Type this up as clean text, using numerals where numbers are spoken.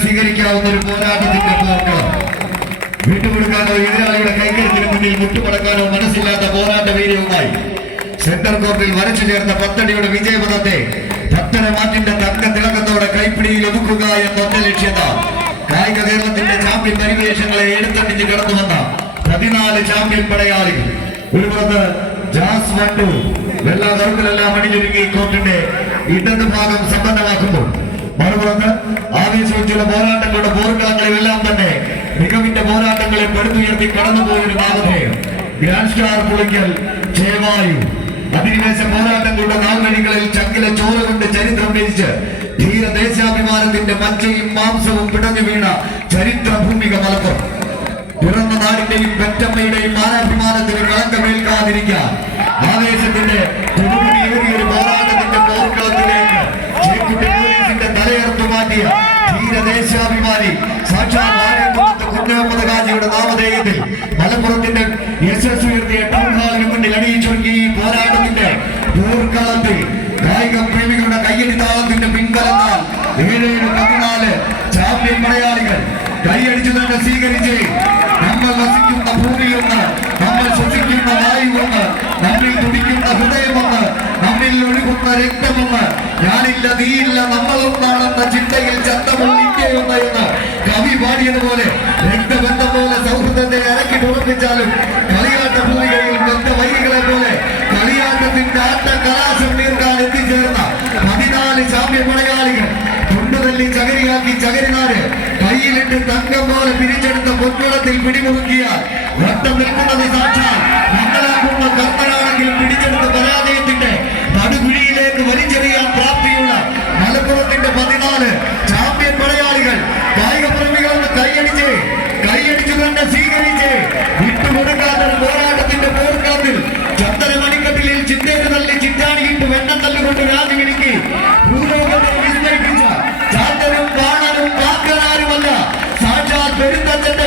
സ്വീകരിക്കാവുന്ന ഒരു പോരാട്ടത്തിന്റെ പോക്ക് വിട്ടുകൊടുക്കാനോ എതിരാളിയുടെ കൈകരുത്തിന് മുന്നിൽ മുട്ടുമടക്കാനോ മനസ്സില്ലാത്ത പോരാട്ട വീര്യവുമായി സെന്റർ കോർട്ടിൽ വരച്ചു ചേർന്ന പത്തടിയുടെ വിജയപഥത്തെ പത്തരമാറ്റിന്റെ തങ്ക തിളക്കത്തോടെ കൈപ്പിടിയിൽ ഒതുക്കുക എന്ന ഒറ്റ ലക്ഷ്യത കായിക കേരളത്തിന്റെ ചാമ്പ്യൻ പരിവേഷങ്ങളെ എടുത്തടിഞ്ഞ് കടന്നുവന്ന 14 ചാമ്പ്യൻ പടയാളികൾ. ഒരു പുറത്ത് ജാസ് വണ്ടു വെള്ള കറുപ്പിലെല്ലാം അണിഞ്ഞൊരുങ്ങി കോർട്ടിന്റെ ഇടത് ഭാഗം സമ്പന്നമാക്കുമ്പോൾ മറുപുറത്ത് ആവേശോജ്വല പോരാട്ടങ്ങളുടെ പോർക്കളങ്ങളിലെല്ലാം തന്നെ മികവിന്റെ പോരാട്ടങ്ങളെ പടുത്തുയർത്തി കടന്നുപോയൊരു നാമധേയം ഗ്രാൻഡ് സ്റ്റാർ പുളിക്കൽ ചേവായു. അധിനിവേശ പോരാട്ടങ്ങളുടെ നാൾവഴികളിൽ ചങ്കിലെ ചോര കൊണ്ട് ചരിത്രം രചിച്ച് ധീര ദേശാഭിമാനത്തിന്റെ മജ്ജയും മാംസവും പിടഞ്ഞു വീണ ചരിത്ര ഭൂമിക മലപ്പുറം. പിറന്ന നാടിന്റെയും പെറ്റമ്മയുടെയും മാനാഭിമാനത്തിന് കളങ്കമേൽക്കാതിരിക്കാൻ ആവേശത്തിന്റെ തുടുമുടിയേറിയൊരു പോരാട്ടത്തിന്റെ പോർക്കളത്തിലേക്ക് ചേക്കുട്ടി പോലീസിന്റെ തലയർത്തു മാറ്റിയ ധീര ദേശാഭിമാനി സാക്ഷാൽ കുഞ്ഞഹമ്മദ് ഖാജിയുടെ നാമധേയത്തിൽ മലപ്പുറത്തിന്റെ യശസ് ഉയർത്തിയ ടൗൺ ഹാളിന് മുന്നിൽ അണിയിച്ചൊരുക്കി ഈ പോരാട്ടത്തിന്റെ പോർക്കളത്തിൽ കായിക പ്രേമികളുടെ കയ്യടി താളത്തിന്റെ പിൻബലത്താൽ 7-14 ചാമ്പ്യൻ മലയാളികൾ കൈയടിച്ചു തന്നെ സ്വീകരിച്ച് നമ്മൾ വസിക്കുന്ന ഭൂമിയൊന്ന്, നമ്മൾ ശ്വസിക്കുന്ന വായുവൊന്ന്, നമ്മിൽ തുടിക്കുന്ന ഹൃദയമൊന്ന്, നമ്മിൽ ഒഴുകുന്ന രക്തമൊന്ന്, ഞാനില്ല നീയില്ല നമ്മളൊന്നാണെന്ന ചിന്തയിൽ ചന്തമുള്ള ഇന്ത്യയൊന്ന് എന്ന് കവി പാടിയതുപോലെ രക്തബന്ധം പോലെ സൗഹൃദത്തെ ഇറക്കിട്ട് ഉറപ്പിച്ചാലും കളിയാട്ട ഭൂമികയിൽ ബന്ധവൈരികളെ പോലെ കളിയാട്ടത്തിന്റെ ആട്ട കലാശം തീർക്കാൻ എത്തിച്ചേർന്ന 14 ചാമ്പ്യൻ മലയാളികൾ കൊണ്ടുതല്ലി ചകരിയാക്കി ചകരിനാട് കയ്യിലിട്ട് തങ്കം പോലെ പിരിച്ചെടുത്ത പൊൻകുളത്തിൽ പിടിമുറുക്കിയാൽ വട്ടം നിൽക്കുന്നത് സാക്ഷാൽ ഞങ്ങളാകുന്ന കർമ്മനാണെങ്കിൽ പിടിച്ചെടുത്ത പരാജയത്തിന്റെ പടുകുഴിയിലേക്ക് വലിച്ചെറിയാൻ പ്രാപ്തിയുള്ള മലപ്പുറത്തിന്റെ 14 ചാമ്പ്യൻ മലയാളികൾ കായിക പ്രേമികളെന്ന് കൈയടിച്ചു തന്നെ സ്വീകരിച്ച് വിട്ടുകൊടുക്കാത്ത പോരാട്ടത്തിന്റെ പോർക്കളത്തിൽ ചന്ദന മണിക്കട്ടിലിൽ ചിന്തേര് തള്ളി ചിറ്റാണിയിട്ട് വെണ്ണം തല്ലുകൊണ്ട് രാജുവിനിക്ക് ഭൂലോകത്തെ വിസ്മയിപ്പിച്ച ചാത്തനും കാണാനും കാക്കനാരുമല്ല സാക്ഷാൽ പെരുന്തച്ഛന്റെ